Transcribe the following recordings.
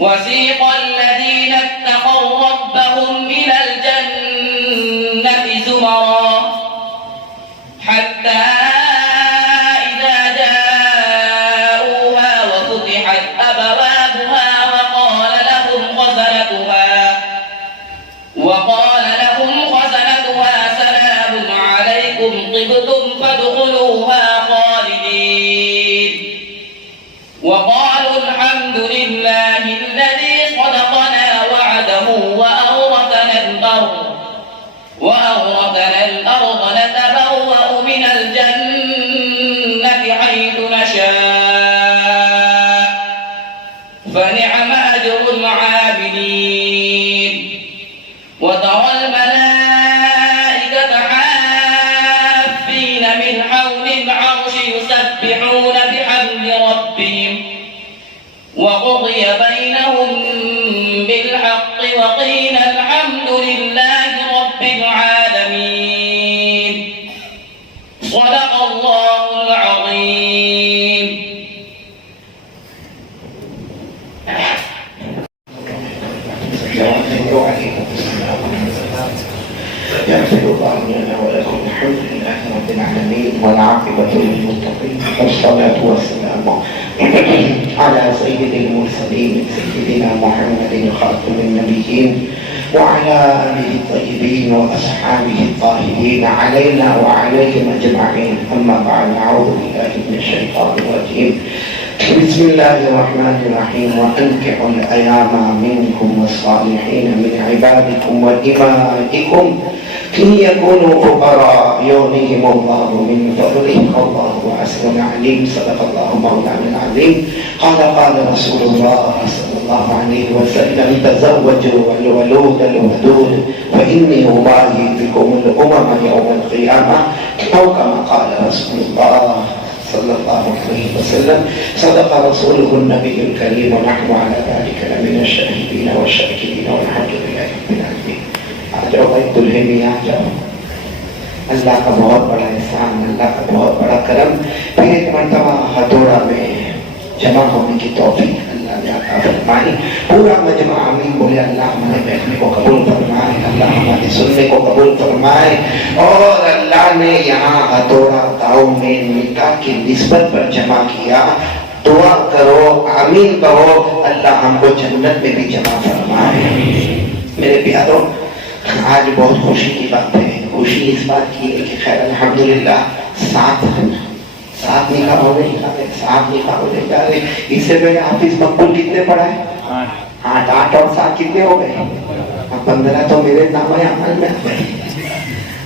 وسيق الذين اتقوا ربهم إلى الجنة زمرا حتى إذا جاءوها وفتحت أبوابها وقال لهم خزنتها سلام عليكم طبتم فادخلوها خالدين وقالوا الحمد لله الذي صدقنا وعده وأورثنا الأرض نتبوأ من الجنة حيث نشاء فنعم أجر العاملين وترى الملائكة حافين من حول العرش يسبحون بحمد ربهم وقضي بينهم بالحق وقيل الحمد لله رب العالمين صدق الله العظيم. يغفر الله لنا ولكم الحمد لله رب العالمين والعاقبة للمتقين والصلاة والسلام على سيد المرسلين سيدنا محمد خاتم النبيين وعلى آله الطيبين وأصحابه الطاهرين علينا وعليهم أجمعين. أما بعد أعوذ بالله من الشيطان الرجيم. بسم الله الرحمن الرحيم. وأنكحوا الأيام منكم والصالحين من عبادكم وإمائكم إن يكونوا فقراء يغنيهم الله من فضله والله واسع عليم. صدق الله مولانا العظيم. قال رسول الله صلى الله عليه وسلم تزوجوا الولود الودود فإني أباهي بكم الأمم يوم القيامة أو كما قال رسول الله صلى الله عليه وسلم. صدق رسوله النبي الكريم ونحن على ذلك لمن الشاهدين والشاكرين والحمد لله رب العالمين. آ جاؤ بھائی دلہے میں آ جاؤ. اللہ کا بہت بڑا احسان, اللہ کا بہت بڑا کرم. پھر ایک مرتبہ ہتھوڑا میں جمع ہونے کی توفیق اللہ نے عطا فرمائی. پورا مجمع آمین بولے. اللہ ہمارے بیٹھنے کو قبول فرمائے, اللہ ہمارے سننے کو قبول فرمائے. اور اللہ نے یہاں ہتھوڑا گاؤں میں نکاح کی نسبت پر جمع کیا. دعا کرو, آمین کہو, اللہ ہم کو جنت میں بھی جمع فرمائے. میرے پیاروں, آج بہت خوشی کی بات ہے. خوشی اس بات کی ہے کہ خیر الحمدللہ ساتھ نکاح ہو گئے, ساتھ نکاح ہو گئے. اس سے پہلے حافظ مقبول کتنے پڑھا ہے؟ 8 اور 7 کتنے ہو گئے؟ 15 تو میرے نام عمل میں آ گئے.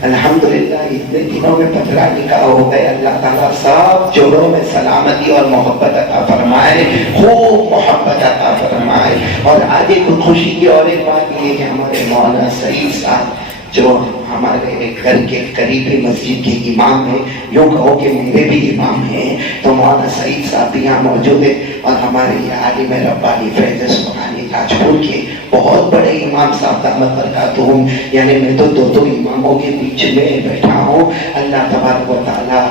الحمدللہ اتنے دنوں میں 15 نکاح ہو گئے. اللہ تعالیٰ سب جوڑوں میں سلامتی اور محبت عطا فرمائے, خوب محبت عطا فرمائے. اور آج ایک خوشی کی اور ایک بات یہ کہ ہمارے مولانا سعید صاحب جو ہمارے گھر کے قریبی مسجد کے امام ہیں, یوں کہو کہ میرے بھی امام ہیں, تو مولانا سعید صاحب بھی یہاں موجود ہیں. اور ہمارے یہ عالم ربانی فیض سبحانی راجپور کے بہت بڑے امام صاحب دامت برکاتہم, یعنی میں تو دو اماموں کے بیچ میں بیٹھا ہوں. اللہ تبارک و تعالیٰ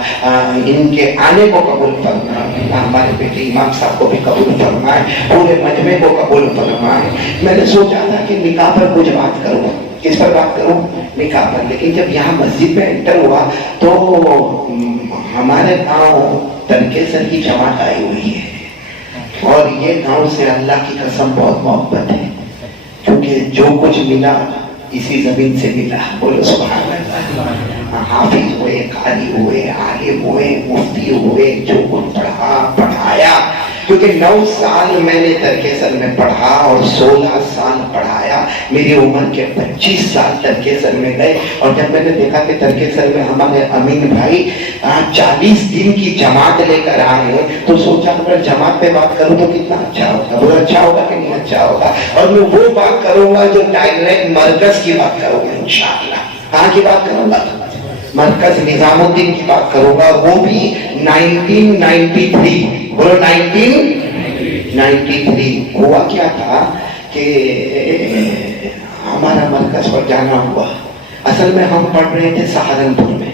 ان کے آنے کو قبول فرمائے, اللہ ہمارے بیٹے امام صاحب کو بھی قبول فرمائے, پورے مجمع کو قبول فرمائے. میں نے سوچا تھا کہ نکاح پر کچھ بات کروں. کس پر بات کروں؟ نکاح پر. لیکن جب یہاں مسجد میں انٹر ہوا تو ہمارے گاؤں ترکیسر کی جماعت آئی ہوئی ہے, اور یہ گاؤں سے اللہ کی قسم بہت محبت ہے, کیونکہ جو کچھ ملا اسی زمین سے ملا. بولو سبحان اللہ. حافظ ہوئے, قاری ہوئے, عالم ہوئے, مفتی ہوئے, جو کچھ پڑھایا, کیونکہ 9 سال میں نے ترکیسر میں پڑھا اور 16 سال پڑھایا. میری عمر کے 25 سال ترکیسر میں گئے. اور جب میں نے دیکھا کہ ترکیسر میں ہمارے امین بھائی 40 دن کی جماعت لے کر آئے ہیں, تو سوچا اگر جماعت پہ بات کروں تو کتنا اچھا ہوگا. وہ اچھا ہوگا کہ نہیں اچھا ہوگا. اور میں وہ بات کروں گا جو ڈائریکٹ مرکز کی بات کروں گا انشاءاللہ. کہاں کی بات کروں گا؟ مرکز نظام الدین کی بات کروں گا, وہ بھی 1993. بولو 1993. ہوا کیا تھا کہ ہمارا مرکز پر جانا ہوا. اصل میں ہم پڑھ رہے تھے سہارنپور میں.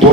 2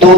2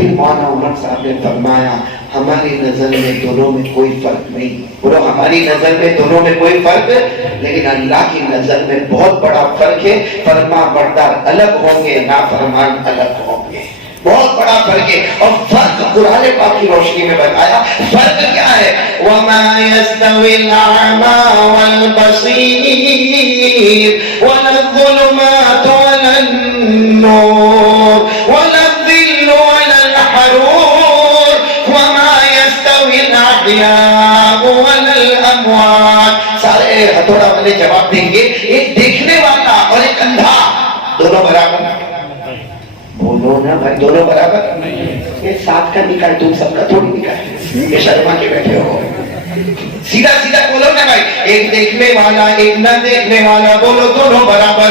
پھر مولانا عمر صاحب نے فرمایا ہماری نظر میں دونوں میں کوئی فرق نہیں، بولو ہماری نظر میں دونوں میں کوئی فرق، لیکن اللہ کی نظر میں بہت بڑا فرق ہے، فرما بردار الگ ہوں گے، نافرمان الگ ہوں گے، بہت بڑا فرق ہے۔ اور فرق قرآن پاک کی روشنی میں بتایا فرق کیا ہے، وَمَا يَسْتَوِي الْأَعْمَى وَالْبَصِيرُ وَلَا الظُّلُمَاتُ وَلَا النُّورُ وَلَا الظِّلُّ وَلَا الْحَرُورُ وَمَا يَسْتَوِي الْأَحْيَاءُ وَلَا الْأَمْوَاتُ۔ سارے ہتھوڑا والے جواب دیں گے ایک دیکھنے والا اور ایک اندھا دونوں برابر، بولو نا بھائی دونوں برابر، یہ ساتھ کا نکاح تم سب کا تھوڑی نکاح ہے، یہ شرما کے بیٹھے ہو، سیدھا سیدھا بولو نا بھائی، ایک دیکھنے والا ایک نہ دیکھنے والا، بولو دونوں برابر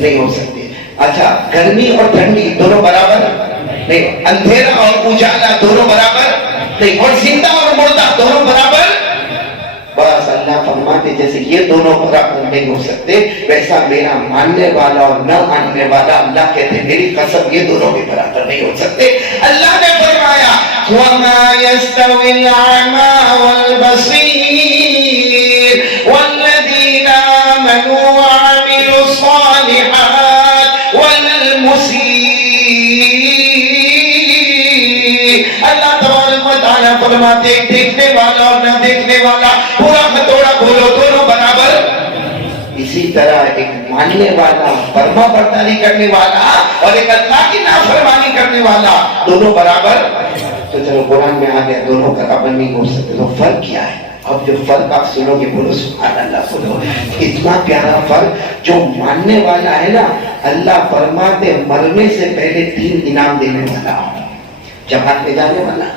نہیں ہو سکتے۔ اچھا گرمی اور ٹھنڈی دونوں برابر نہیں، اندھیرا اور اجالا دونوں برابر نہیں، اور زندہ اور مردہ دونوں برابر۔ بس اللہ فرماتے جیسے یہ دونوں برابر نہیں ہو سکتے ویسا میرا ماننے والا اور نہ ماننے والا، اللہ کہتے میری قسم یہ دونوں بھی برابر نہیں ہو سکتے۔ اللہ نے فرمایا وَمَا يَسْتَوِي الْأَعْمَى وَالْبَصِيرُ وَالَّذِينَ آمَنُوا وَعَمِلُوا الصَّالِحَاتِ وَلَا الْمُسِيءُ۔ اللہ تبارک و تعالیٰ فرماتے ایک دیکھنے والا اور نہ دیکھنے والا پورا ہتھوڑا بولو دونوں برابر۔ اسی طرح ایک ماننے والا فرما برداری کرنے والا اور ایک اللہ کی نافرمانی کرنے والا دونوں برابر۔ تو چلو قرآن میں آ گیا دونوں برابر نہیں ہو سکتے، تو فرق کیا ہے؟ اب جو فرق آپ سنو گے بولو سبحان اللہ، بولو اتنا پیارا فرق۔ جو ماننے والا ہے نا اللہ فرماتے مرنے سے پہلے 3 انعام دینے والا، جماعت میں جانے والا،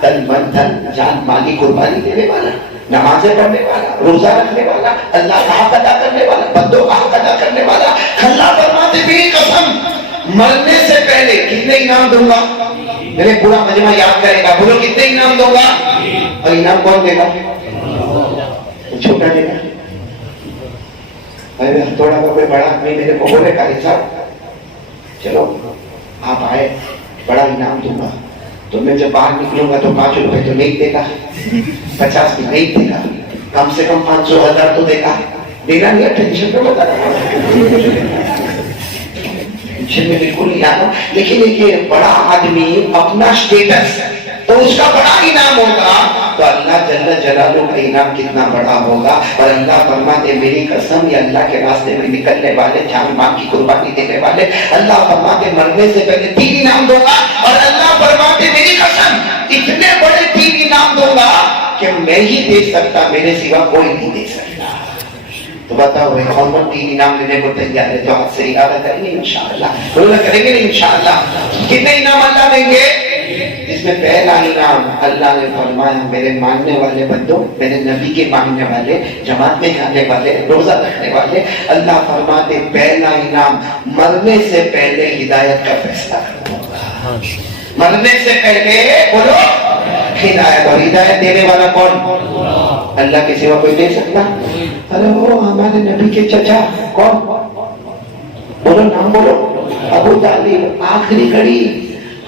تن من دھن جان مالی قربانی دینے والا، نمازیں پڑھنے والا، روزہ رکھنے والا، اللہ کا حق ادا کرنے والا، بندوں کا حق ادا کرنے والا۔ اللہ فرماتے میری قسم مرنے سے پہلے کتنے انعام دوں گا، میرے پورا مجمع یاد کرے گا، بولو کتنے انعام دوں گا، اور انعام کون دے گا؟ چھوٹا دے گا، تھوڑا کا کوئی بڑا آدمی میرے کو بولے قاری صاحب چلو آپ آئے بڑا انعام دوں گا، تو میں جب باہر نکلوں گا تو 5 روپے تو نہیں دے گا، 50 بھی نہیں دے گا، کم سے کم 500 1000 تو دے گا، دینا نہیں ہے، ٹینشن پہ بتا رہا ہوں، ٹینشن میں بالکل نہیں آنا۔ لیکن یہ بڑا آدمی اپنا سٹیٹس تو اس کا بڑا انعام ہوگا، تو اللہ جل جلالہ کا انعام کتنا بڑا ہوگا۔ اور اللہ فرماتے میری قسم یہ اللہ کے راستے میں نکلنے والے، جان مال کی قربانی دینے والے، اللہ فرماتے مرنے سے پہلے 3 انعام دوں گا، اور اللہ فرماتے میری قسم اتنے بڑے 3 انعام دوں گا کہ میں ہی دے سکتا، میرے سوا کوئی نہیں دے سکتا۔ تو بتاؤ بھائی کون 3 انعام لینے کو تیار ہے؟ جو ہاتھ سے ارادہ کریں گے انشاءاللہ، بولنا کریں گے انشاءاللہ۔ کتنے انعام اللہ دیں گے؟ اس میں پہلا انعام اللہ نے فرمایا میرے ماننے والے بندوں، میرے نبی کے ماننے والے، جماعت میں جانے والے، روزہ رکھنے والے، اللہ فرماتے پہلا انعام مرنے سے پہلے ہدایت کا فیصلہ کروں گا۔ مرنے سے پہلے بولو ہدایت، اور ہدایت دینے والا کون؟ اللہ کے سوا کوئی دے سکتا؟ ارے وہ ہمارے نبی کے چچا کون؟ بولو نام بولو، ابو طالب۔ آخری گھڑی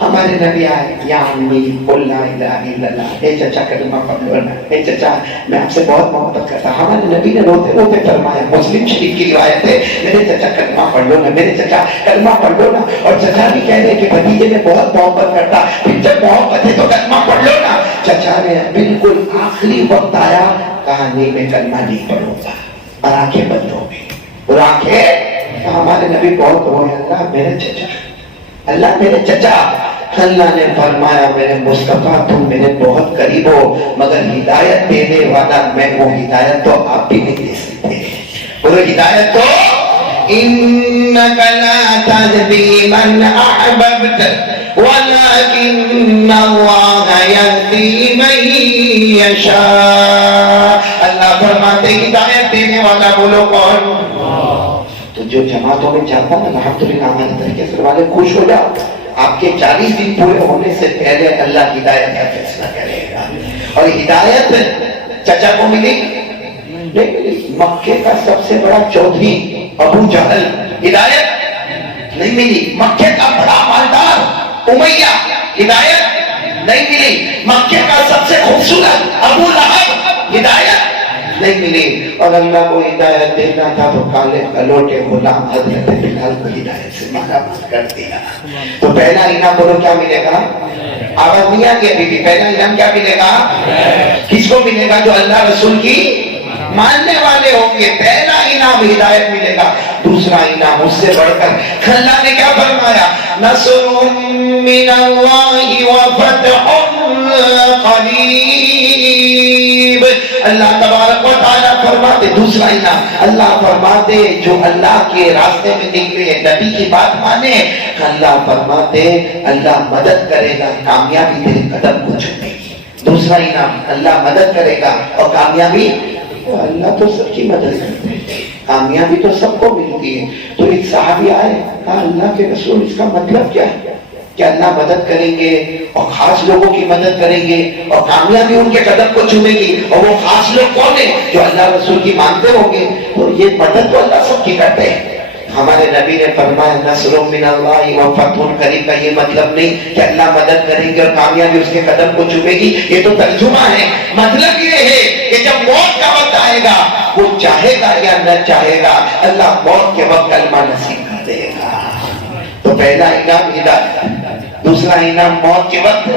ہمارے نبی آئے، یا امی قل لا الہ الا اللہ، اے چچا کلمہ پڑھ لو نا، اے چچا میں آپ سے بہت محبت کرتا ہوں۔ ہمارے نبی نے روتے روتے فرمایا، مسلم شریف کی روایت ہے، میرے چچا کلمہ پڑھ لو نا، میرے چچا کلمہ پڑھ لو نا۔ اور چچا بھی کہہ رہے کہ بھتیجے میں بہت محبت کرتا، پھر جب محبت ہے تو کلمہ پڑھ لو نا۔ چچا نے بالکل آخری وقت آیا، کہا نہیں میں کلمہ نہیں پڑھوں گا، اور آنکھیں بند ہو گئی، اور آنکھیں ہمارے نبی بہت روئے، اللہ میرے چچا، اللہ میرے چچا۔ اللہ نے فرمایا میرے مصطفیٰ تم میرے بہت قریب ہو، مگر ہدایت دینے والا میں ہوں، ہدایت تو آپ بھی نہیں دے سکتے، بولو ہدایت تو إنك لا تهدي من أحببت ولكن الله يهدي من يشاء. اللہ فرماتے ہدایت دینے والا بولو کون؟ تو جو جماعتوں میں جاتا ہے الحمدللہ ہمارے طریقے سے والے خوش ہو جاؤ. آپ کے 40 دن پورے ہونے سے پہلے اللہ ہدایت کا فیصلہ کرے گا. اور ہدایت چچا کو ملی نہیں ملی. مکے کا سب سے بڑا چودھری ابو جہل ہدایت نہیں ملی. مکے کا بڑا مالدار امیہ ہدایت نہیں ملی. مکے کا سب سے خوبصورت ابو لہب ہدایت نہیں ملی. اور اللہ کو ہدایت دینا تھا تو کالے کلوٹے غلام حضرت بلال کو ہدایت سے مارا مار کر دیا. تو پہلا انعام بولو کیا ملے گا؟ آواز نہیں آتی ابھی بھی. پہلا انعام کیا ملے گا؟ کس کو ملے گا؟ جو اللہ رسول کی ماننے والے ہوں گے. پہلا انعام ہدایت ملے گا. دوسرا انعام اس سے بڑھ کر اللہ نے کیا فرمایا؟ نصر من اللہ وفتح قریب. اللہ تبارک و تعالیٰ فرماتے دوسرا انعام اللہ فرماتے جو اللہ کے راستے میں نکلے نبی کی بات مانے اللہ فرماتے اللہ مدد کرے گا کامیابی تیرے قدم کو چھوڑے گی. دوسرا انعام اللہ مدد کرے گا اور کامیابی اللہ تو سب کی مدد کرتے ہیں کامیابی تو سب کو ملتی ہے. تو ایک صحابی آئے کہا اللہ کے رسول اس کا مطلب کیا ہے کہ اللہ مدد کریں گے اور خاص لوگوں کی مدد کریں گے اور کامیابی ان کے قدم کو چومے گی اور وہ خاص لوگ کون ہیں جو اللہ رسول کی مانتے ہوں گے. تو یہ مدد تو اللہ سب کی کرتے ہیں. ہمارے نبی نے فرمایا نصر من اللہ و فتح قریب کا یہ مطلب نہیں کہ اللہ مدد کریں گے اور کامیابی اس کے قدم کو چومے گی. یہ تو ترجمہ ہے. مطلب یہ ہے کہ جب موت کا وقت آئے گا وہ چاہے گا یا نہ چاہے گا اللہ موت کے وقت کلمہ نصیب کر دے گا. تو پہلا انعام ہدایت دوسرا انعام موت کے وقت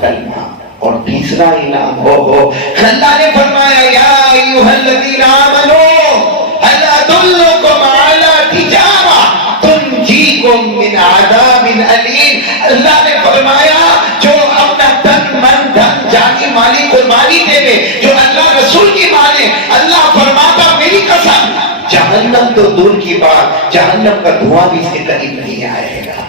کلمہ اور تیسرا انعام اللہ نے فرمایا یا ایھا الذین آمنوا هل ادلکم علی تجارہ تنجیکم من عذاب الیم. اللہ نے فرمایا جو اپنا تن من دھن جانی مالی قربانی دے دے جو اللہ رسول کی مانے اللہ فرماتا میری قسم جہنم تو دور کی بات جہنم کا دھواں بھی اس کے قریب نہیں آئے گا.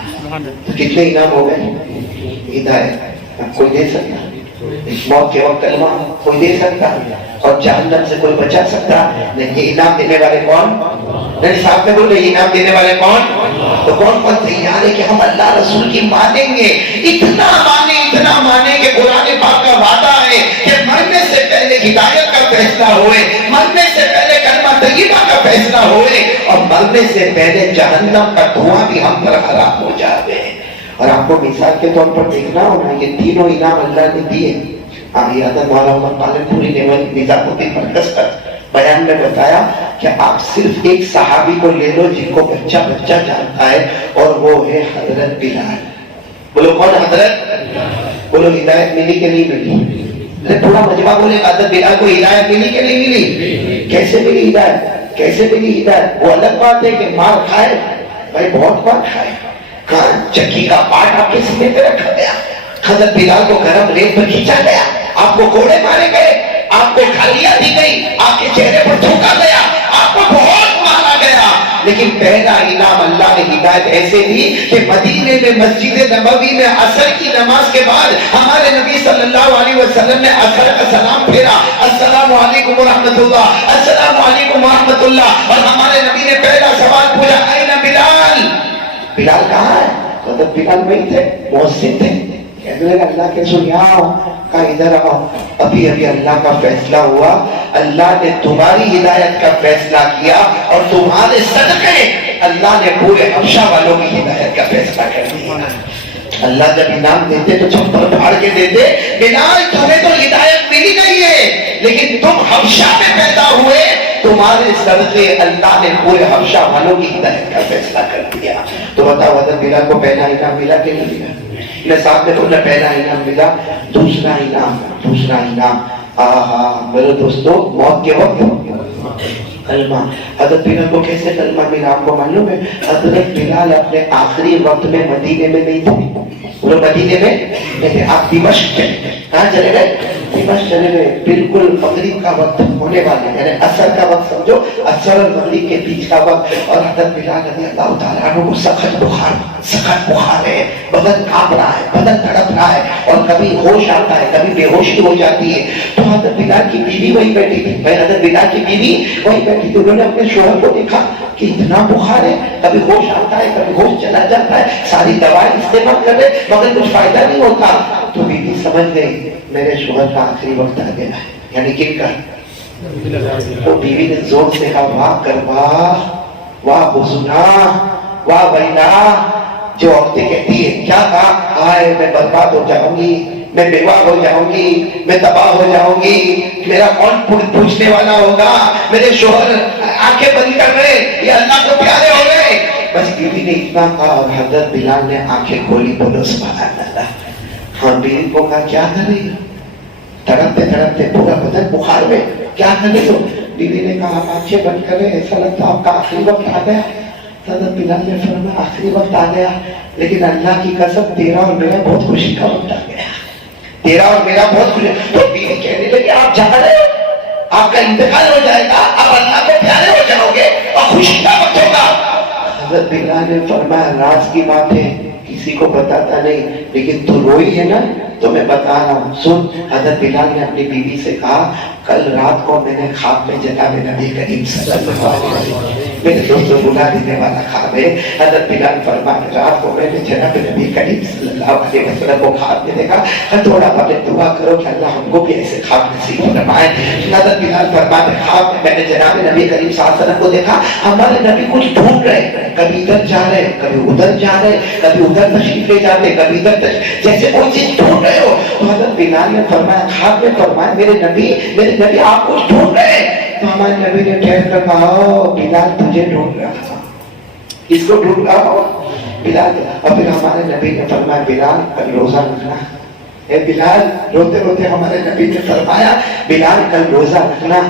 کتنے انعام ہو گئے؟ ہدایت کوئی دے سکتا موت کے وقت کلمہ کوئی دے سکتا اور جہنم سے کوئی بچا سکتا نہیں. یہ انعام دینے والے کون؟ نہیں صاحب میں بول رہے انعام دینے والے کون؟ تو کون کون تیار ہے کہ ہم اللہ رسول کی مانیں گے؟ اتنا مانے کہ قرآن پاک کا وعدہ ہے کہ مرنے سے پہلے ہدایت کا فیصلہ ہوئے مرنے سے پہلے کلمہ طیبہ کا فیصلہ ہوئے اور مرنے سے پہلے جہنم کا دھواں بھی ہم پر حرام ہو جائے. اور آپ کو مثال کے طور پر دیکھنا ہونا یہ تینوں انعام اللہ نے دیے. حضرت مولانا عمر طالب پوری نے نظام الدین مرکز کا بیان میں بتایا کہ آپ صرف ایک صحابی کو لے لو جن کو بچہ جانتا ہے اور وہ ہے حضرت بلال. بولو کون حضرت؟ بولو ہدایت ملی کہ نہیں ملی؟ پورا مجمع بولے حضرت بلال کو ہدایت ملی کہ نہیں ملی؟ کیسے ملی ہدایت؟ کیسے ملی ہدایت؟ وہ الگ بات ہے کہ مار کھائے بھائی بہت مار کھائے. چکی کا پاٹ آپ کے سینے پہ رکھا گیا حضرت بلال کو گرم ریت پر کھینچا گیا آپ کو کوڑے مارے گئے آپ کو گالیاں دی گئی آپ کے چہرے پر تھوکا گیا آپ کو بہت مارا گیا. لیکن پہلا انعام اللہ نے ہدایت ایسے دی کہ مدینے میں مسجد نبوی میں عصر کی نماز کے بعد ہمارے نبی صلی اللہ علیہ وسلم نے عصر کا سلام پھیرا السلام علیکم ورحمۃ اللہ السلام علیکم ورحمۃ اللہ اور ہمارے نبی نے پہلا سوال پوچھا این بلال بلال کہاں ہے؟ تو بلال وہی تھے محسن تھے. کہنے لگا اللہ کے رسول یہاں آؤ. کہا ادھر آؤ. ابھی اللہ کا فیصلہ ہوا اللہ نے تمہاری ہدایت کا فیصلہ کیا اور تمہارے صدقے اللہ نے پورے حبشہ والوں کی ہدایت کا فیصلہ کر دیا. اللہ جب انعام دیتے تو چپل پھاڑ کے دیتے بلال تمہیں تو ہدایت ملی نہیں ہے لیکن تم حبشہ میں پیدا ہوئے تمہارے صدقے اللہ نے پورے حبشہ والوں کی ہدایت کا فیصلہ کر دیا. تو بتاؤ حضرت بلال کو پہلا انعام ملا کہ نہیں ملا؟ میں ساتھ میں بولنا پہلا انعام ملا. دوسرا انعام میرے دوستو موت کے وقت کلمہ. حضرت بلال کو کیسے کلمہ ملا آپ کو معلوم ہے؟ حضرت بلال اپنے آخری وقت میں مدینے میں نہیں تھے. وہ مدینے میں نہیں. آپ دمشق چلے گئے. کہاں چلے گئے؟ دمشق چلے گئے. بالکل مغرب کا وقت ہونے والا ہے یعنی عصر کا وقت سمجھو عصر اور مغرب کے بیچ کا وقت. اور حضرت بلال رضی اللہ تعالیٰ عنہ کو سخت بخار ہے بدن کانپ رہا ہے بدن تڑپ رہا ہے اور کبھی ہوش آتا ہے کبھی بے ہوشی ہو جاتی ہے. تو حضرت بلال کی بیوی وہی بیٹھی تھی. حضرت بلال کی بیوی وہی بیٹھی تھی. انہوں نے اپنے شوہر کو دیکھا کہ اتنا بخار ہے کبھی ہوش آتا ہے کبھی ہوش چلا جاتا ہے ساری دوائیں استعمال کر رہے مگر کچھ فائدہ نہیں ہوتا. تو بیوی سمجھ گئی میرے شوہر کا آخری وقت آ گیا ہے یعنی کن کا. تو بیوی نے زور سے کہا واہ کر واہ حسنا واہ ویلا جو عورتیں کہتی ہے کیا کہا, ہائے میں برباد ہو جاؤں گی, میں بیوہ ہو جاؤں گی, میں تباہ ہو جاؤں گی, میرا کون پوچھنے والا ہوگا, میرے شوہر آنکھیں بند کر رہے, یہ اللہ کو پیارے ہو گئے. بس بیوی نے اتنا کہا اور حضرت بلال نے آنکھیں کھولی, بولو سبحان اللہ. ہاں بیوی کو کہا کیا کر رہی ہو, تڑپتے تڑپتے پورا بدن بخار میں, کیا کر رہی ہو؟ بیوی نے کہا آنکھیں بند کرے, ایسا لگتا آپ کا آخری وقت آ گیا. حضرت بلال نے فرمایا آخری وقت آ گیا, لیکن اللہ کی قسم تیرا اور میرا بہت خوشی کا وقت آ گیا, تیرا اور میرا بہت خوشی. تو بیوی کہنے لگی آپ جا رہے ہو, آپ کا انتقال ہو جائے گا, آپ اللہ کو پیارے ہو جاؤ گے اور خوشی کا وقت ہوگا. حضرت بلال نے فرمایا راز کی بات ہے, کسی کو بتاتا نہیں, لیکن تو روئی ہے نا تو میں بتا رہا ہوں, سن. حضرت بلال نے اپنی بیوی سے کہا کل رات کو میں نے خواب میں جناب نبی کریم صلی اللہ علیہ وسلم, میرے دوستوں بلا دینے والا خواب ہے. حضرت بلال فرمایا رات کو میں نے جناب نبی کریم صلی اللہ علیہ وسلم کو خواب میں دیکھا, تھوڑا بڑے دعا کرو کہ اللہ ہم کو بھی ایسے خواب نصیب فرمائے. حضرت بلال فرماتے خواب میں نے جناب نبی کریم صلی اللہ علیہ وسلم کو دیکھا, ہمارے نبی کچھ ڈھونڈ رہے, کبھی ادھر جا رہے, کبھی ادھر جا رہے, کبھی ادھر تشریف لے جاتے, کبھی ادھر جیسے کوئی چیز ڈھونڈ رہے ہو. تو حضرت بلال نے فرمایا خواب میں فرمایا میرے نبی آپ کچھ ڈھونڈ رہے ہیں. تو ہمارے نبی نے ٹھہر کر کہا بلال تجھے ڈھونڈ رہا تھا, اس کو ڈھونڈ رہا ہو بلال. اور پھر ہمارے نبی نے فرمایا بلال کل روزہ رکھنا. اے بلال, روتے روتے ہمارے نبی نے فرمایا بلال کل روزہ رکھنا,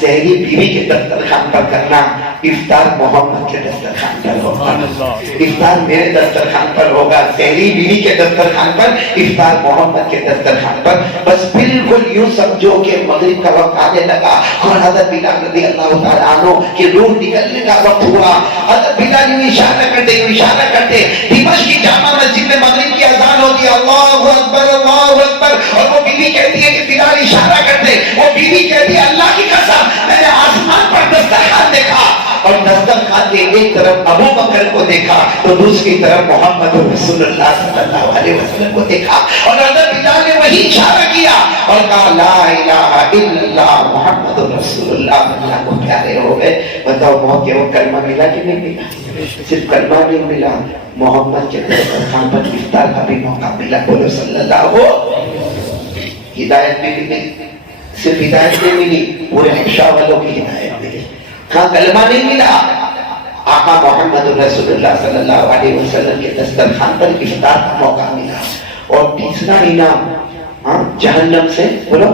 سحری بیوی کے دسترخوان پر کرنا, افطار محمد کے دسترخوان پر ہوگا, افطار میرے دسترخوان پر ہوگا, سحری بیوی کے دسترخوان پر, افطار محمد کے دسترخوان پر. بس بالکل یوں سمجھو کہ مغرب کا وقت آنے لگا اور حضرت بلال رضی اللہ تعالیٰ عنہ کی روح نکلنے کا وقت ہوا. حضرت بلال یوں اشارہ کرتے دمشق کی جامع مسجد میں مغرب کی اذان ہوتی ہے, اللہ اکبر اللہ اکبر, اور وہ بیوی کہتی ہے کہ بلال اشارہ کرتے, وہ بیوی کہتی ہے اللہ کی قسم میں نے آسمان پر دسترخوان دیکھا اور دسترخوان کے ایک طرف ابو بکر کو دیکھا تو دوسری طرف محمد رسول اللہ صلی اللہ علیہ وسلم کو دیکھا, اور حضرت بلال نے وہی اشارہ کیا اور کہا لا الہ الا اللہ محمد رسول اللہ, اللہ کو پیارے ہو گئے. بتاؤ موت کے وقت کلمہ ملا کہ نہیں ملا؟ صرف کلمہ نہیں ملا, محمد کے دسترخوان پر افطار کا بھی موقع ملا. بولو صلی اللہ ہو. ہدایت بھی ملی, صرف ہدایت نہیں ملی, پورے حبشہ والوں کی ہدایت ملی. ہاں کلمہ نہیں ملا, آقا محمد رسول اللہ صلی اللہ علیہ وسلم کے دسترخوان پر افطار کا موقع ملا. اور تیسرا انعام جہنم سے, بولو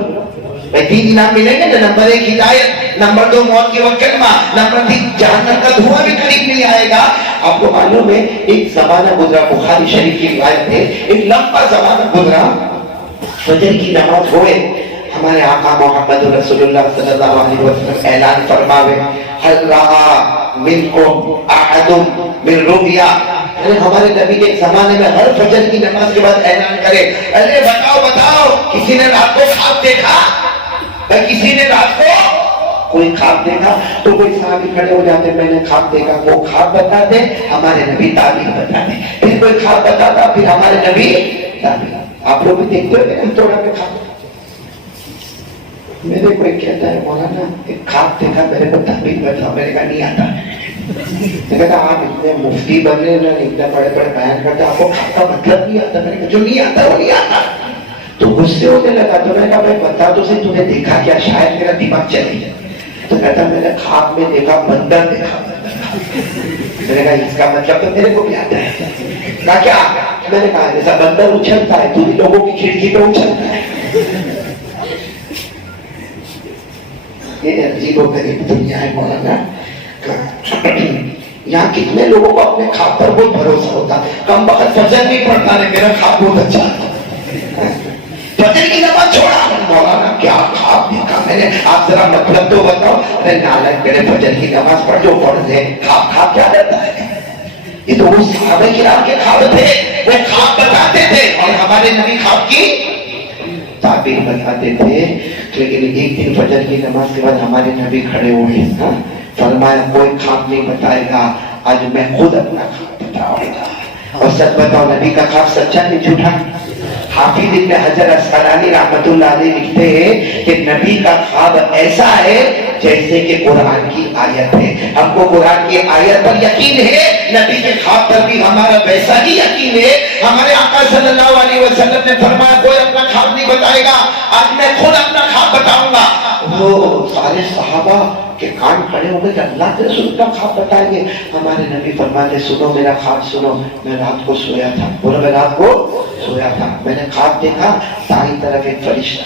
تین انعام ملیں گے نا. نمبر 1 ہدایت, نمبر 2 موت کے وقت کلمہ, نمبر 3 جہنم کا دھواں بھی قریب نہیں آئے گا. آپ کو معلوم ہے ایک زمانہ گزرا, بخاری شریف کی روایت ہے, ایک لمبا زمانہ گزرا, فجر کی نماز ہوئے, ہمارے آقا محمد رسول اللہ صلی اللہ علیہ وسلم اعلان فرماوے حل رہا منکم احد من رؤیا. ہمارے نبی کے زمانے میں ہر فجر کی نماز کے بعد اعلان کرے, ارے بتاؤ کسی نے رات کو خواب دیکھا, کسی نے رات کو کوئی خواب دیکھا؟ تو کوئی صحابی کھڑے ہو جاتے, میں نے خواب دیکھا, وہ خواب بتاتے, ہمارے نبی تعبیر بتاتے. پھر کوئی خواب بتاتا, پھر ہمارے نبی تعبیر. آپ لوگ بھی دیکھتے ہوئے ہم تھوڑا میں خواب, میرے کوئی کہتا ہے مولانا ایک خواب دیکھا, میرے کو تعبیر بتاؤ. میں نے کہا نہیں آتا. میں کہتا آپ اتنے مفتی بن رہے نا, اتنے بڑے بڑے بیان کرتے, آپ کو خواب کا مطلب نہیں آتا. میں نے کہا جو نہیں آتا وہ نہیں آتا. تو غصے ہونے لگا, تو میں نے کہا بھائی بتا تو صحیح, تم نے دیکھا کیا, شاید میرا دماغ چلے جائے. تو کہتا میں نے خواب میں دیکھا بندر دیکھا. میں نے کہا اس کا مطلب تو میرے کو بھی آتا ہے. کہا کیا؟ میں نے کہا جیسا بندر اچھلتا ہے تو بھی لوگوں کی کھڑکی پہ اچھلتا ہے. یہ عجیب و غریب دنیا ہے مولانا. یہاں کتنے لوگوں کو اپنے خواب پر بہت بھروسہ ہوتا, کم وقت فجر نہیں پڑھتا ہے, میرا خواب بہت اچھا تھا, فجر کی نماز چھوڑا. مولانا کیا خواب دیکھا میں نے, آپ ذرا مطلب تو بتاؤ. ارے نالک میرے فجر کی نماز پڑھ جو فرض ہے, خواب کیا دیتا ہے؟ یہ تو وہ صحابہ کرام کے خواب تھے, وہ خواب بتاتے تھے اور ہمارے نبی خواب کی تعبیر بتاتے تھے. لیکن ایک دن فجر کی نماز کے بعد ہمارے نبی کھڑے ہوئے, فرمایا کوئی خواب نہیں بتائے گا, آج میں خود اپنا خواب بتاؤں گا. اور سچ بتاؤ نبی کا خواب سچا نہیں جھوٹا؟ حافظ ابن حجر اسقلانی رحمۃ اللہ علیہ لکھتے ہیں کہ نبی کا خواب ایسا ہے جیسے کہ قرآن کی آیت ہے. ہم کو قرآن کی آیت پر یقین ہے, نبی کے خواب پر بھی ہمارا ویسا ہی یقین ہے. ہمارے آقا صلی اللہ علیہ وسلم نے فرمایا کوئی اپنا خواب نہیں بتائے گا, آج میں خود اپنا خواب بتاؤں گا. وہ سارے صحابہ کے کان کھڑے ہو گئے کہ اللہ کے رسول کا خواب بتائیں گے. ہمارے نبی فرماتے سنو میرا خواب سنو. میں رات کو سویا تھا, بولو میں رات کو سویا تھا, میں نے خواب دیکھا دائیں طرف ایک فرشتہ,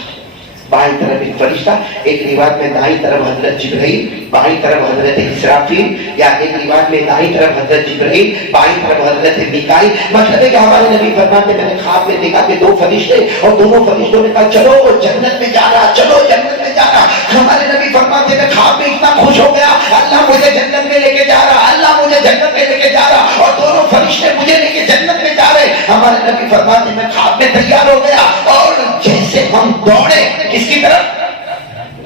بائیں طرف ایک فرشتہ, ایک روایت میں دائیں طرف حضرت جبرائیل, بائیں طرف حضرت اسرافیل, یا ایک روایت میں دائیں طرف حضرت جبرائیل, بائیں طرف حضرت میکائیل. مطلب ہے کہ ہمارے نبی فرماتے میں نے خواب میں دیکھا کہ دو فرشتے, اور دونوں فرشتوں نے کہا چلو جنت میں جا رہا, چلو جنت میں جا رہا. ہمارے نبی فرماتے میں خواب میں اتنا خوش ہو گیا, اللہ مجھے جنت میں لے کے جا رہا, اللہ مجھے جنت میں لے کے جا رہا, اور دونوں فرشتے مجھے لے کے جنت میں جا رہے. ہمارے نبی فرماتے میں خواب میں تیار ہو گیا, اور جیسے ہم دوڑے کس کی طرف,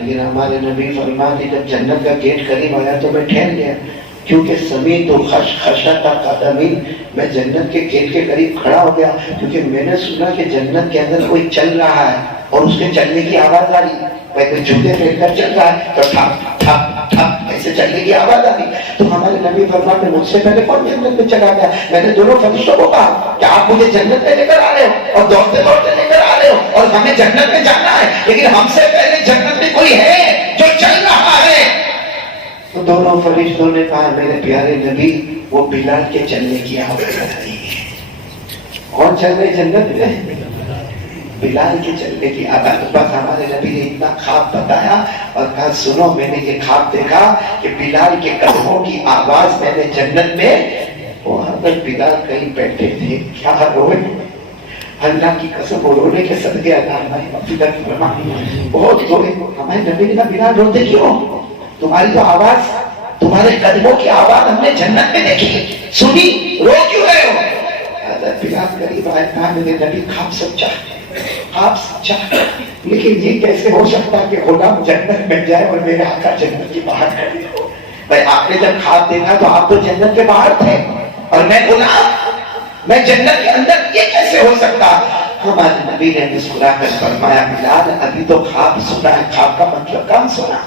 لیکن ہمارے نبی فرماتے جب جنت کا گیٹ قریب آیا تو میں ٹھہر گیا, کیونکہ سمیت و خشخشۃ قدمی, میں جنت کے گیٹ کے قریب کھڑا ہو گیا, کیونکہ میں نے سنا کہ جنت کے اندر کوئی چل رہا ہے اور اس کے چلنے کی آواز آ رہی. میں کوئی جوتے پھینک کر چل رہا ہے تو ٹھپ ٹھپ ٹھپ ایسے چلنے کی آواز آ رہی. تو ہمارے نبی فرماتے مجھ سے پہلے کون جنت میں چلا گیا. میں نے دونوں فرشتوں کو کہا کہ آپ مجھے جنت میں لے کر آ رہے ہو اور دوڑتے دوڑتے لے کر آ رہے ہو, اور ہمیں جنت میں جانا ہے, لیکن ہم سے پہلے جنت میں کوئی ہے جو چل رہا ہے. تو دونوں فرشتوں نے کہا میرے پیارے نبی وہ بلال کے چلنے کی آواز آ رہی ہے. کون چل رہے جنت میں, بلال کے چلنے کی آواز. بس ہمارے نبی نے اتنا خواب بتایا اور کہا سنو میں نے یہ خواب دیکھا کہ بلال کے قدموں کی آواز میں نے جنت میں. وہ حضرت بلال کہیں بیٹھے تھے, کیا روئے, اللہ کی قسم وہ رونے کے صدقے اللہ ہماری مغفرت فرمائے, بہت روئے. ہمارے نبی نے کہا بلال روتے کیوں, تمہاری تو آواز, تمہارے قدموں کی آواز ہم نے جنت میں دیکھی سنی, رو کیوں رہے ہو. حضرت بلال قریب آئے, کہا میرے نبی خواب سچا, خواب سچا, لیکن یہ کیسے ہو سکتا کہ غلام جنت میں جائے اور میرے آقا جنت کے باہر کھڑے ہو. بھائی آپ نے جب خواب دیکھا تو آپ تو جنت کے باہر تھے اور میں غلام, میں جنت کے اندر, یہ کیسے ہو سکتا. ہمارے نبی نے مسکرا کر فرمایا بلال ابھی تو خواب سنا ہے, خواب کا مطلب کہاں سنا,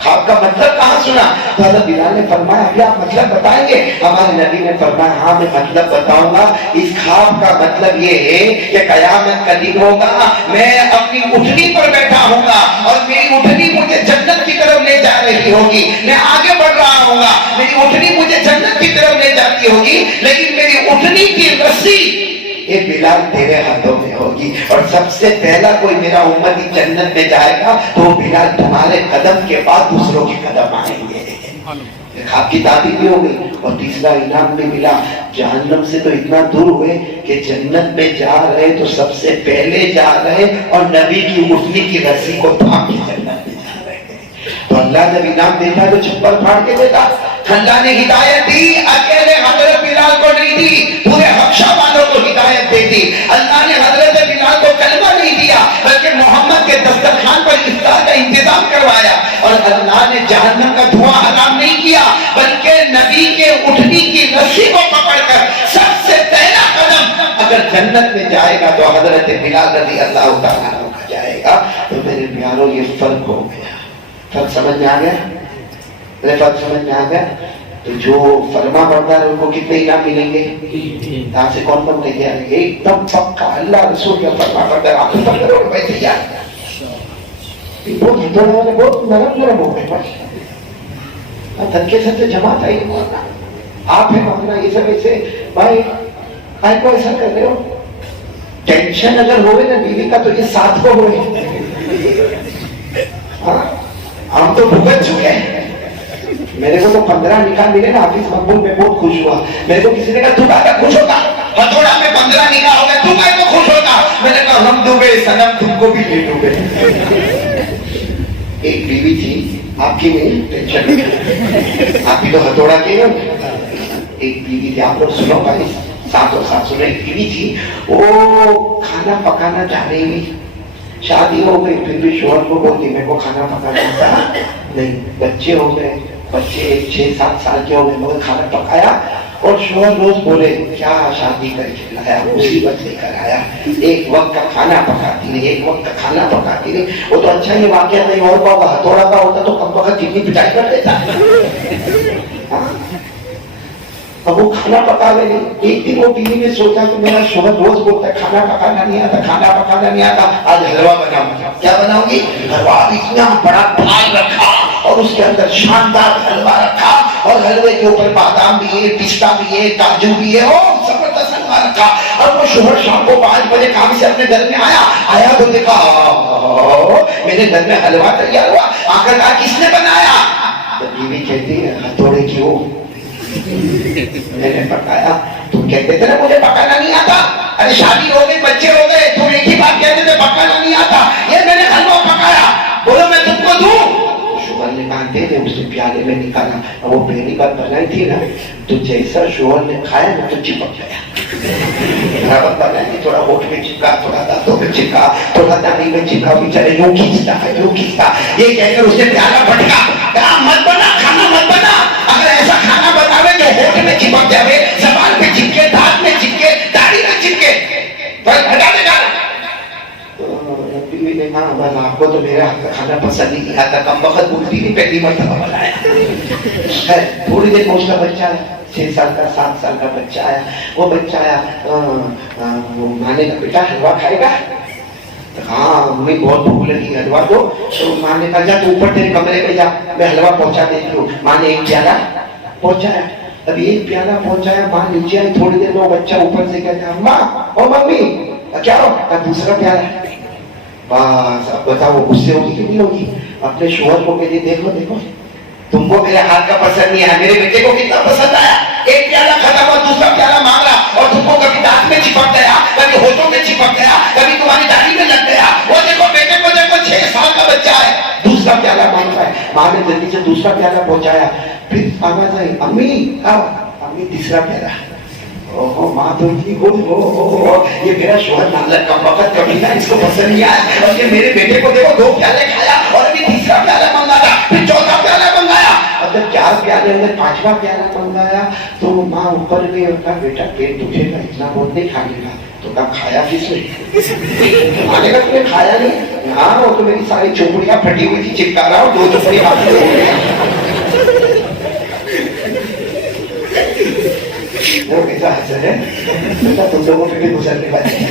خواب کا مطلب کہاں سنا. تو حضرت بلال نے فرمایا ابھی آپ مطلب بتائیں گے. ہمارے نبی نے فرمایا ہاں میں مطلب بتاؤں گا. اس خواب کا مطلب یہ ہے کہ قیامت کا دن ہوگا, میں اپنی اٹھنی پر بیٹھا ہوں گا اور میری اٹھنی مجھے جنت کی طرف لے جا رہی ہوگی, میں آگے بڑھ رہا ہوں گا, میری اٹھنی مجھے جنت کی طرف لے جاتی ہوگی, لیکن میری اٹھنی کی رسی یہ بلال تیرے ہاتھوں میں ہوگی, اور سب سے پہلا کوئی میرا امتی جنت میں جائے گا تو بلال تمہارے قدم کے بعد دوسروں کے قدم آئیں گے. خواب کی تعبیر بھی ہو گئی, اور تیسرا انعام بھی ملا. جہنم سے تو اتنا دور ہوئے کہ جنت میں جا رہے تو سب سے پہلے جا رہے اور نبی کی اٹھنی کی رسی کو تھام کے جنت میں جا رہے. تو اللہ جب انعام دیتا تو چپل پھاڑ کے دیتا. اللہ نے ہدایت دی, اکیلے حضرت بلال کو نہیں دی, پورے حبشہ والوں کو ہدایت دے دی. اللہ نے حضرت بلال کو کلمہ نہیں دیا بلکہ محمد کے دسترخوان پر افطار کا انتظام کروایا, اور اللہ نے جہنم کا دھواں حرام نہیں کیا بلکہ نبی کے اٹھنی کی رسی کو پکڑ کر سب سے پہلا قدم اگر جنت میں جائے گا تو حضرت بلال رضی اللہ تعالیٰ عنہ کا جائے گا. تو میرے پیاروں یہ فرق ہو گیا. فرق سمجھ میں آ گیا, فرق سمجھ میں آ گیا. تو جو فرما بردار ہے ان کو کتنے انعام ملیں گے, یہاں سے کون کون نہیں آئیں گے, ایک دم پکا اللہ رسول کا فرما بردار. آپ کو پتہ ہے بھائی تیار بہت ہٹوڑے والے بہت نرم نرم ہو گئے, دھکے سے جماعت آئی ماننا, آپ ہے ماننا, یہ سب ایسے بھائی آئے کو ایسا کر رہے ہو. ٹینشن اگر ہوئے نا بیوی کا تو یہ ساتھ کو ہوئے. ہم تو بھگت چکے ہیں. میرے کو تو 15 نکاح ملے نا حافظ مقبول میں بہت خوش ہوا. میرے کو کسی نے کہا تو کہا خوش ہوگا, ہتھوڑا میں 15 نکاح ہو گئے, تو کہا تو خوش ہوگا. میں نے کہا ہم ڈوبے صنم تم کو بھی لے ڈوبے. ایک بیوی تھی آپ کی نہیں, ٹینشن آپ کی تو ہتھوڑا کے. ایک بیوی تھی, آپ لوگ سنو بھائی, ساتھ اور ساتھ سنو. ایک بیوی تھی وہ کھانا پکانا چاہ رہی تھی, شادی ہو گئی پھر بھی شوہر کو بولتی میرے کو کھانا پکانا آتا نہیں. بچے ہو گئے, بچے 6-7 سال کے ہو گئے, مگر کھانا پکایا اور شوہر روز بولے کیا شادی کر کے لایا، مصیبت لے کر آیا، ایک وقت کا کھانا پکاتی نہیں، ایک وقت کا کھانا پکاتی نہیں. وہ تو اچھا یہ واقعہ نہیں اور کا ہتھوڑا کا ہوتا تو کم وقت کتنی پٹائی کر دیتا. اب وہ کھانا پکا رہے نہیں. ایک دن وہ بیوی نے سوچا کہ میرا شوہر روز بولتا ہے کھانا پکانا نہیں آتا، کھانا پکانا نہیں آتا، آج حلوہ بناؤں. کیا بناؤں گی؟ حلوہ. اتنا بڑا تھال رکھا اور اس کے اندر شاندار حلوہ رکھا اور حلوے کے اوپر بادام بھی ہے، پستہ بھی ہے، کاجو بھی ہے، اور زبردست حلوہ رکھا. اب وہ شوہر شام کو 5 بجے کام سے اپنے گھر میں آیا تو دیکھا میرے گھر میں حلوہ تیار ہوا. آ کر کہا کس نے بنایا؟ تو بیوی کہتی ہے ہتھوڑے کی ہو، میں نے پکایا. تم کہتے تھے نا مجھے پکانا نہیں آتا. ارے شادی ہو گئی، بچے ہو گئے، تم ایک ہی بات کہتے تھے پکانا نہیں آتا. یہ میں نے حلوہ پکایا، بولو میں تم کو دوں. شوہر نے کہا دے دے. اس نے پیالے میں نکالا. وہ پہلی بار بنائی تھی نا تو جیسا شوہر نے کھایا نا تو چپک گیا. برابر بنائی، تھوڑا ہوٹ میں چپکا، تھوڑا دانتوں میں چپکا، تھوڑا داڑھی میں چپکا، بیچارے یوں کھینچتا ہے یوں کھینچتا. یہ کہہ کر اس نے پیالہ پھٹکا. کہا مت بنا، کھانا مت بنا. اگر ایسا کھانا بناوے جو ہوٹ میں چپک جاوے، زبان پہ چپکے، دانت میں چپکے، داڑھی میں چپکے، تو ہٹا دے گا. بیوی نے کہا بس آپ کو تو میرے ہاتھ کا کھانا پسند نہیں آتا، کم وقت بولتی نہیں، پہلی مرتبہ بنایا. تھوڑی دیر میں اس کا بچہ ہے، 6 سال کا 7 سال کا بچہ آیا. وہ بچہ آیا، ماں نے کہا بیٹا حلوہ کھائے گا؟ ہاں امی بہت بھوک لگی، حلوہ دو. تو ماں نے کہا جا تو اوپر تیرے کمرے پہ جا، میں حلوہ پہنچا دیتی ہوں. ماں نے ایک پیالہ پہنچایا. اب ایک پیالہ پہنچایا، ماں نیچے آئی. تھوڑی دیر میں وہ بچہ اوپر سے کہتا ہے ماں او ممی کیا ہو؟ دوسرا پیالہ. بس اب بتاؤ وہ غصے ہوگی کہ نہیں ہوگی؟ اپنے شوہر کو کہتے دیکھو دیکھو تم کو میرے ہاتھ کا پسند نہیں آیا، میرے بیٹے کو کتنا پسند آیا. ایک پیالہ ختم ہوا، دوسرا پیالہ مانگا اور تم کو کبھی دانت میں چپک گیا، کبھی ہونٹوں میں چپک گیا، کبھی تمہاری داڑھی میں لگ گیا. وہ دیکھو بیٹے کو دیکھو، 6 سال کا بچہ ہے، دوسرا پیالہ مانگ رہا ہے. ماں نے جلدی سے دوسرا پیالہ پہنچایا. پھر آواز آئی امی آؤ. امی تیسرا پیالہ. ماں تو یہ میرا شوہر نالک کا وقت کبھی نہ اس کو پسند نہیں آیا، اور یہ میرے بیٹے کو دیکھو 2 پیالے کھایا اور ابھی تیسرا پیالہ منگا تھا، پھر چوتھا پیالہ منگایا. اب جب 4 پیالے میں 5واں پیالہ منگایا تو ماں اوپر گئی اور کہا بیٹا پیٹ دکھے گا، اتنا بہت نہیں کھانے کا. تو کہا کھایا کس نے؟ ماں نے کہا تم نے کھایا نہیں؟ ہاں وہ تو میری ساری چوپڑیاں پھٹی ہوئی تھی، چپکا رہا ہوں 2 چوپڑی ہاتھ میں. وہ کیسا حسن ہے تم لوگوں پہ بھی گزرنے والی.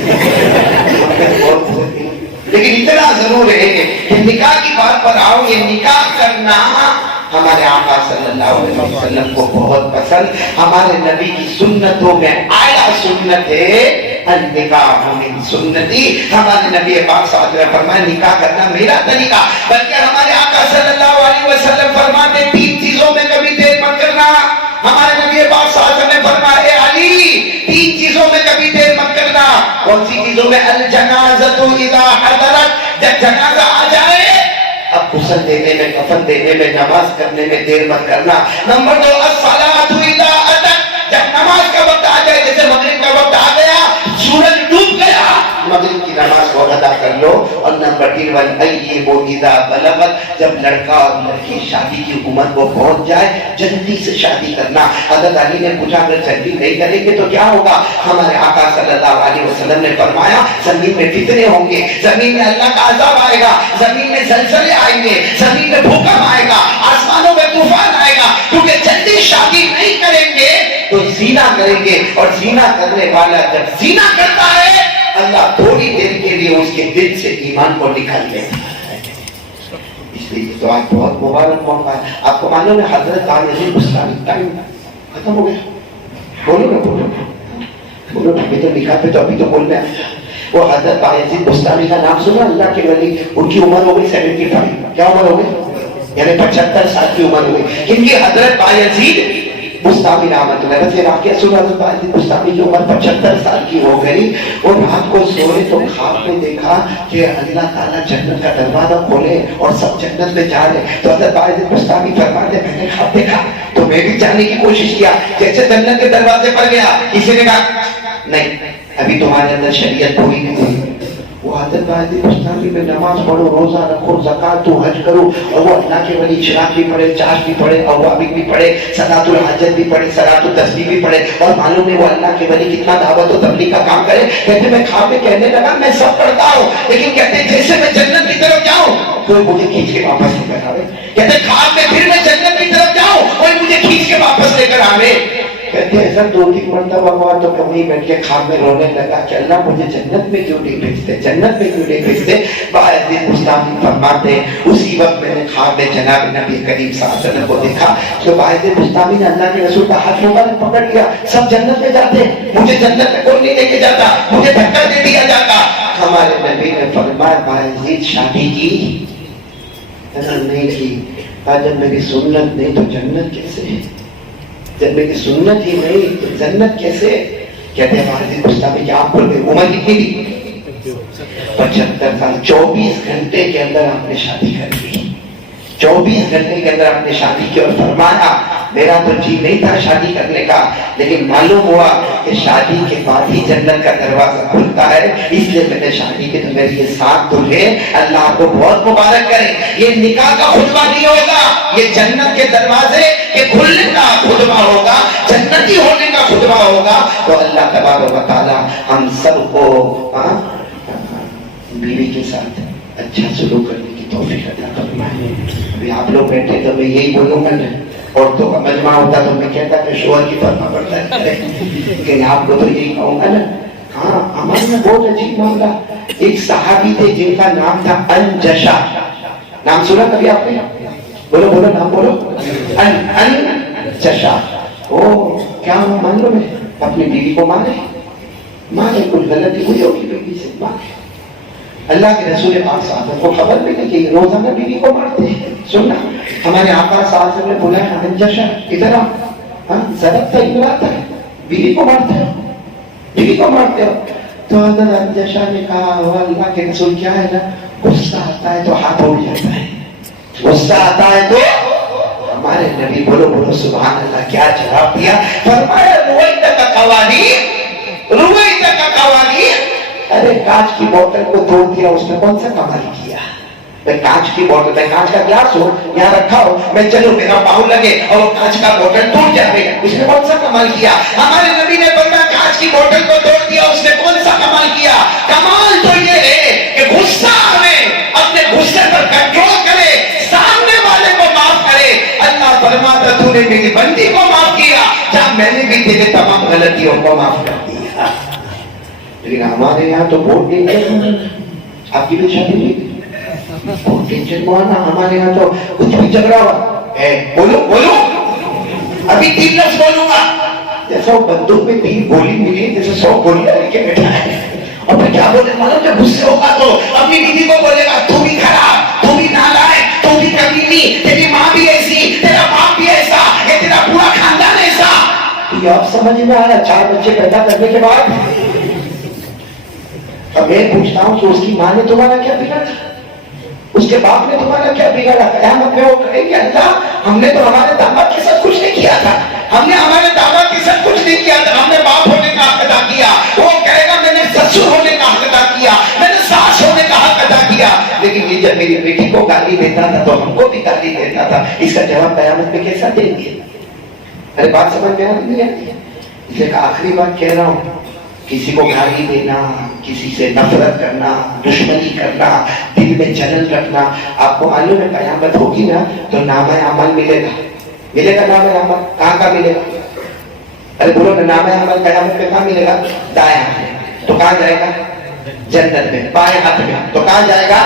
لیکن اتنا ضرور ہے کہ نکاح کی بات پر آؤ. یہ نکاح کرنا ہمارے آقا صلی اللہ علیہ وسلم کو بہت پسند. ہمارے نبی کی سنتوں میں اعلیٰ سنت ہے النکاح من سنتی. ہمارے نبی پاک صلی اللہ علیہ وسلم نے فرمایا نکاح کرنا میرا طریقہ. بلکہ ہمارے آقا صلی اللہ علیہ وسلم فرماتے 3 چیزوں میں کبھی دیر مت کرنا. ہمارے نبی پاک صلی اللہ علیہ وسلم نے فرمایا اے علی 3 چیزوں میں کبھی دیر مت کرنا. کون سی چیزوں میں؟ الجنازۃ اذا حضرت، جب جنازہ آ جائے اب غسل دینے میں، کفن دینے میں، نماز کرنے میں دیر مت کرنا. نمبر 2 الصلاۃ اذا اتت، جب نماز کا وقت آ جائے، جیسے مغرب کا وقت آ گیا، سورج ڈوب گیا، مغرب کی نماز کو ادا کر لو. اور نمبر 3 والایب اذا بلغت، جب لڑکا اور لڑکی شادی کی عمر کو پہنچ جائے جلدی سے شادی کرنا. حضرت علی نے پوچھا اگر جلدی نہیں کریں گے تو کیا ہوگا؟ ہمارے آقا صلی اللہ علیہ وسلم نے فرمایا زمین میں فتنے ہوں گے، زمین میں اللہ کا عذاب آئے گا، زمین میں زلزلے آئیں گے، زمین میں بھوکم آئے گا، آسمانوں میں طوفان آئے گا. کیونکہ جلدی شادی نہیں کریں گے تو زنا کریں گے، اور زنا کرنے والا جب زنا کرتا ہے اللہ تھوڑی دیر کے لیے اس کے دل سے ایمان کو نکال لیتا ہے. اس لیے تو آج بہت مبارک موقع ہے. آپ کو معلوم ہے حضرت یزید بستامی ٹائم ختم ہو گیا. بولو نا بولو بولو ابھی تو نکاح پہ تو ابھی تو بولنا ہے. وہ حضرت یزید بستامی کا نام سنا؟ اللہ کے ولی. ان کی عمر ہو گئی 75. کیا عمر ہو گئی؟ یعنی 75 سال کی عمر ہو گئی. ان کی حضرت یزید بستامی رحمت اللہ ویسے واقعہ سنا. حضرت بستامی کی عمر 75 سال کی ہو گئی اور رات کو سوئے تو خواب میں دیکھا کہ اللہ تعالیٰ جنت کا دروازہ کھولے اور سب جنت میں جا رہے. تو حضرت بستامی فرماتے میں نے خواب دیکھا تو میں بھی جانے کی کوشش کیا. جیسے جنت کے دروازے پر گیا کسی نے کہا نہیں ابھی تمہارے اندر شریعت پوری نہیں ہوئی. وہ عادت بازی بستانی میں نماز پڑھو، روزہ رکھو، زکات دو، حج کرو، اور وہ اللہ کے ولی چراغ بھی پڑھے، چاش بھی پڑھے، اوابق بھی پڑھے، صلاۃ الحاجت بھی پڑھے، صلاۃ التسبیح بھی پڑھے، اور معلوم ہے وہ اللہ کے ولی کتنا دعوت و تبلیغ کا کام کرے. کہتے میں خواب میں کہنے لگا میں سب پڑھتا ہوں، لیکن کہتے جیسے میں جنت کی طرف جاؤں کوئی مجھے کھینچ کے واپس لے کر آوے. کہتے خواب میں پھر میں جنت کی طرف جاؤں کوئی مجھے کھینچ کے واپس لے کر آوے. کہتے ایسا 2-3 مرتبہ ہوا تو کبھی بیٹھ کے خواب میں رونے لگا کہ اللہ مجھے جنت میں کیوں نہیں بھیجتے، جنت میں کیوں نہیں بھیجتے. باعزت مستعفی فرماتے ہیں اسی وقت میں نے خواب میں جناب نبی کریم صلی اللہ علیہ وسلم کو دیکھا تو باعزت مستعفی نے اللہ کے رسول کا ہاتھ مبارک پکڑ لیا. سب جنت میں جاتے ہیں، مجھے جنت میں کوئی نہیں لے کے جاتا، مجھے دھکا دے دیا جاتا. ہمارے نبی نے فرمایا باعزت شادی کی؟ نہیں کی. جب میری سنت نہیں تو جنت کیسے ہے؟ جب میری سنت ہی نہیں تو جنت کیسے؟ کہتے ہیں باعزت مستعفی کی آپ بول گئے. عمر کتنی تھی؟ 75 سال. 24 گھنٹے کے اندر آپ نے شادی کر لی. 24 گھنٹے کے اندر آپ نے شادی کی اور فرمایا میرا تو جی نہیں تھا شادی کرنے کا، لیکن معلوم ہوا کہ شادی کے بعد ہی جنت کا دروازہ کھلتا ہے، اس لیے میں نے شادی کی. تو میری یہ 7 دلہے اللہ آپ کو بہت مبارک کرے. یہ نکاح کا خطبہ نہیں ہوگا، یہ جنت کے دروازے کے کھلنے کا خطبہ ہوگا، جنتی ہونے کا خطبہ ہوگا. تو اللہ تبارک و تعالی ہم سب کو بیوی کے ساتھ اچھا سلوک کرنے کی توفیق عطا فرمائے. ابھی آپ لوگ بیٹھے تو میں یہی بولوں گا نا، عورتوں کا مجمع ہوتا تو میں کہتا کہ شوہر کی فرما پڑتا ہے، لیکن آپ کو تو یہی کہوں گا نا. ہاں ہمارے میں بہت عجیب معاملہ. ایک صحابی تھے جن کا نام تھا انجشا. نام سنا کبھی آپ نے؟ بولو بولو نام بولو. انجشا. او کیا معلوم ہے اپنی بیوی کو مارے کچھ غلطی ہوئی ہوگی بیوی سے مارے. اللہ کے رسول پاک صلی اللہ علیہ وسلم کو خبر بھی نہیں کہ روزانہ بیوی کو مارتے ہیں. سننا ہمارے آقا صلی اللہ علیہ وسلم نے بلایا انجشا ادھر آ. ضرب تھا ابراتا ہے، بیوی کو مارتے ہو، بیوی کو مارتے ہو. تو حضرت انجشا نے کہا اللہ کے رسول کیا ہے نا، غصہ آتا ہے تو ہاتھ اڑ جاتا ہے، غصہ آتا ہے تو. ہمارے نبی بولو بولو سبحان اللہ کیا جواب دیا. فرمایا رویت کا قوانین، رویت کا قوانین. ارے کانچ کی بوتل کو توڑ دیا، اس میں کون سا کمال کیا؟ میں کانچ کی بوتل، میں کانچ کا گلاس ہو یہاں رکھا ہو، میں چلو میرا پاؤں لگے اور وہ کانچ کا بوتل ٹوٹ جائے، اس نے کون سا کمال کیا؟ ہمارے نبی نے فرمایا کانچ کی بوتل کو توڑ دیا، اس نے کون سا کمال کیا؟ کمال تو یہ ہے کہ غصہ آئے اپنے غصے پر کنٹرول کرے، سامنے والے کو معاف کرے. اللہ فرماتا تو نے میری بندی کو معاف کیا جب میں نے بھی تیرے تمام غلطیوں کو معاف کر دیا. لیکن ہمارے یہاں تو بہت ٹینشن. آپ کی بھی شادی نہیں بہت ٹینشن مانا. ہمارے یہاں تو کچھ بھی جھگڑا ہوا بولو بولو ابھی 3 لفظ بولوں گا. جیسا بندوق میں 3 گولی ملی جیسے 100 گولیاں لے کے بیٹھا ہے. اور پھر کیا بولے مانو جب غصے ہوگا تو اپنی بیوی کو بولے گا تو بھی خراب، تو بھی نالائق، تو بھی کمینی، تیری ماں بھی ایسی، تیرا باپ بھی ایسا، یہ تیرا پورا خاندان ایسا. یہ آپ سمجھ میں آیا 4 بچے پیدا کرنے کے بعد. اب میں پوچھتا ہوں کہ اس کی ماں نے تمہارا کیا بگاڑا، اس کے باپ نے تمہارا کیا بگاڑا؟ قیامت میں وہ کہے کہ اللہ ہم نے تو ہمارے داماد کے ساتھ کچھ نہیں کیا تھا، ہم نے ہمارے داماد کے ساتھ کچھ نہیں کیا تھا، ہم نے باپ ہونے کا حق ادا کیا. وہ کہے گا میں نے سسر ہونے کا حق ادا کیا، میں نے ساس ہونے کا حق ادا کیا. لیکن یہ جب میری بیٹی کو گالی دیتا تھا تو ہم کو بھی گالی دیتا تھا. اس کا جواب قیامت میں کیسا دیں گے؟ ارے بات سمجھ میں نہیں آتی. اس لیے آخری بات کہہ رہا ہوں، کسی کو گالی دینا، کسی سے نفرت کرنا، دشمنی کرنا، دل میں جلن رکھنا، آپ کو معلوم ہے قیامت ہوگی نا تو نامہ عمل ملے گا. ملے گا نامہ عمل. کہاں کا ملے گا؟ ارے بولو نا نامہ عمل قیامت میں کہاں ملے گا؟ دائیں ہاتھ میں. تو کہاں جائے گا؟ جنت میں. بائیں ہاتھ میں تو کہاں جائے گا؟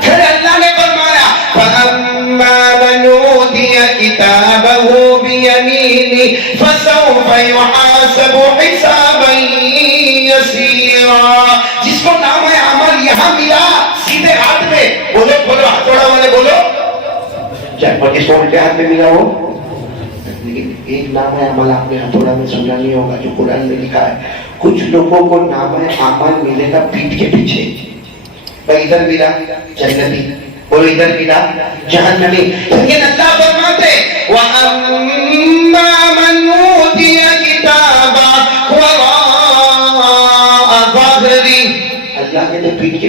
پھر اللہ نے فرمایا فَأَمَّا مَنْ أُوتِيَ كِتَابَهُ بِيَمِينِهِ فَسَوْفَ يُحَاسَبُ حِسَابًا يَسِيرًا. جس کو نام عمل یہاں ملا سیدھے ہاتھ میں، بولو بولو ہتھوڑا والے بولو، چاہے جس کو الٹے ہاتھ میں ملا ہو. لیکن ایک نام عمل آپ نے ہتھوڑا میں سنا نہیں ہوگا جو قرآن میں لکھا ہے. کچھ لوگوں کو نام عمل ملے گا پیٹھ کے پیچھے. بھائی ادھر ملا جنتی، اور ادھر ملا جہنمی. لیکن اللہ فرماتے وَأَمَّا مَنْ أُوتِيَ كِتَابَهُ وَرَاءَ ظَهْرِهِ. اللہ کے پیٹھ کے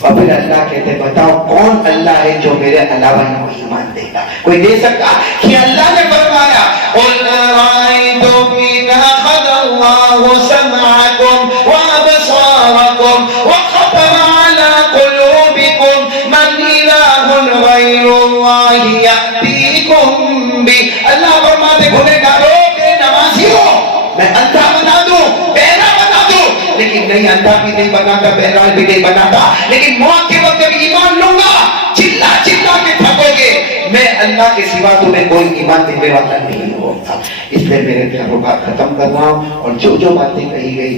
اور پھر اللہ کہتے بتاؤ کون اللہ ہے جو میرے علاوہ ان کو ایمان دے گا؟ کوئی دے سکتا؟ کہ اللہ نے فرمایا قُلْ أَرَأَيْتُمْ إِنْ أَخَذَ اللَّهُ سَمْعَكُمْ وَأَبْصَارَكُمْ وَخَتَمَ عَلَى قُلُوبِكُمْ مَنْ إِلَٰهٌ غَيْرُ اللَّهِ يَأْتِيكُمْ بِهِ۔ اللہ فرماتے گنہگاروں بے نمازیوں میں اندھا بنا دوں، بہرا بنا دوں، لیکن نہیں اندھا بھی نہیں بناتا، بہرا بھی نہیں بناتا، لیکن موت کے وقت جب ایمان لوں گا چلا چلا کے تھکو گے، میں اللہ کے سوا تمہیں کوئی ایمان دینے والا نہیں ہوتا۔ اس لیے میرے پیاروں بات ختم کر رہا ہوں، اور جو جو باتیں کہی گئی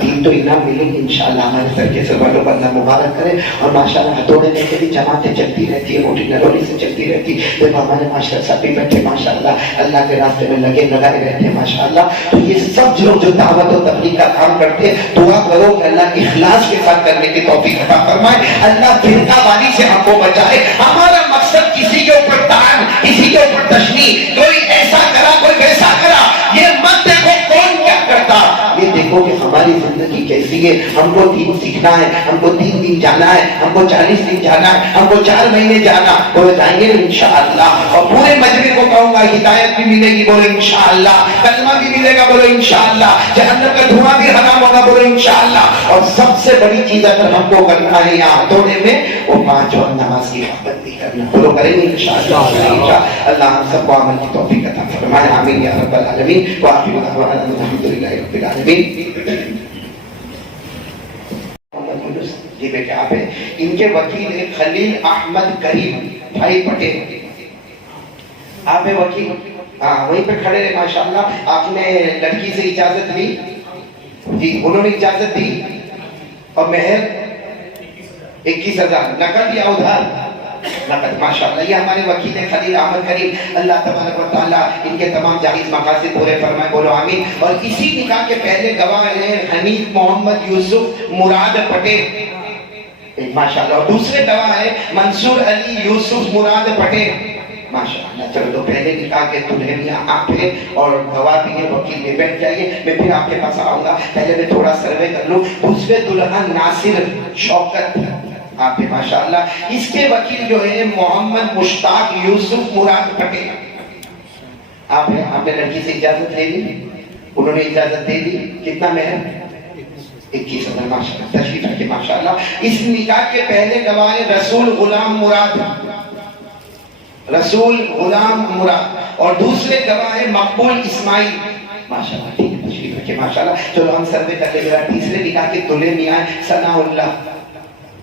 دین تو انعام ملیں گے انشاءاللہ، ہمارے سرکے سے والوں کو اللہ مبارک کرے۔ اور ماشاءاللہ ہتھوڑے لے کے بھی جماعتیں چلتی رہتی ہے، موٹی نرولی سے چلتی رہتی ہے، دیکھو ہمارے ماشاء سب بھی بیٹھے ماشاءاللہ اللہ کے راستے میں لگائے رہتے ہیں ماشاءاللہ۔ تو یہ سب لوگ جو دعوت و تبلیغ کا کام کرتے ہیں، دعا کرو کہ اللہ اخلاص کے ساتھ کرنے کی توفیق عطا فرمائے، اللہ فرقہ واری سے ہم کو بچائے۔ ہمارا مقصد کسی کے اوپر تان، کسی کے اوپر تشنیع، کوئی ایسا کرا کوئی ویسا کرا، یہ مت دیکھو کون کیا کرتا، یہ دیکھو کہ ہماری زندگی کیسی ہے۔ ہم کو دین سیکھنا ہے، ہم کو 3 دن جانا ہے، ہم کو 40 دن جانا ہے، ہم کو 4 مہینے جانا، وہ جائیں گے انشاءاللہ۔ اور پورے مجمع کو کہوں گا ہدایت بھی ملے گی، بولو انشاءاللہ، کلمہ بھی ملے گا، بولو انشاءاللہ، جہنم کا دھواں بھی حرام ہوگا، بولو انشاءاللہ۔ اور سب سے بڑی چیز اگر ہم کو کرنا ہے یہاں ہتھوڑے میں، وہ 5 وقت نماز کی پابندی کرنا، بولو کریں گے انشاءاللہ۔ اللہ ہم سب کو عمل کی توفیق عطا فرمائے، آمین یا رب العالمین۔ وآخر دعوانا الحمدللہ رب العالمین۔ یہ بیٹے آپ ہیں، ان کے وکیل خلیل احمد کریم بھائی پٹیل، آپ ہیں وکیل، وہیں پہ کھڑے رہے ماشاءاللہ۔ آپ نے لڑکی سے اجازت لی جی، انہوں نے اجازت دی، اور مہر 21,000 نقد یا ادھار؟ نقد، ماشاءاللہ۔ یہ ہمارے وکیل ہیں خلیل احمد کریم، اللہ تبارک و تعالیٰ ان کے تمام جائز مقاصد پورے فرمائے، بولو آمین۔ اور اسی نکاح کے پہلے گواہ ہیں حنیف محمد یوسف مراد پٹیل، ماشاءاللہ، اور دوسرے گواہ ہیں منصور علی یوسف مراد پٹیل، ماشاءاللہ۔ چلو تو پہلے نکاح کے دلہن آپ ہیں اور گواہ بھی ہیں، وکیل میں بیٹھ جائیے، میں پھر آپ کے پاس آؤں گا، پہلے میں تھوڑا سروے کر لوں۔ دوسرے دلہن ناصر شوکت آپ ہیں ماشاءاللہ، اس کے وکیل جو ہے محمد مشتاق یوسف مراد پٹیل، آپ ہیں۔ آپ نے لڑکی سے اجازت لے لی، انہوں نے اجازت دے دی، کتنا مہر؟ 21,000، ماشاءاللہ، تشریف رکھے ماشاءاللہ۔ اس نکاح کے پہلے گواہ رسول غلام مراد، رسول غلام مراد، اور دوسرے گواہ مقبول اسماعیل، ماشاءاللہ، ٹھیک ہے، تشریف رکھے ماشاءاللہ۔ چلو ہم سروے کر لیں گے۔ تیسرے نکاح کے دلہے میاں ثناء اللہ،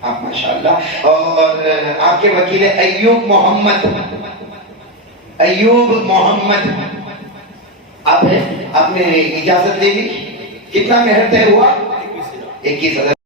آپ ماشاءاللہ، اور آپ کے وکیل ایوب محمد، ایوب محمد آپ ہیں، آپ نے اجازت لے لی، کتنا مہر طے ہوا؟ 21,000۔